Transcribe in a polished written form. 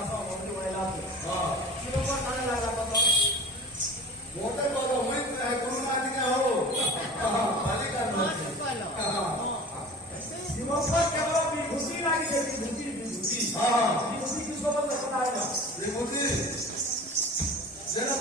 भाषा होती महिला की हाँ शिव पर खाने लगा तो मोटे बोलो वही गुरुना जी के हो बालिका शिव पर केवल विभूति लगी थी विभूति हाँ विभूति किसको बोलते हैं पता है ना विभूति जेना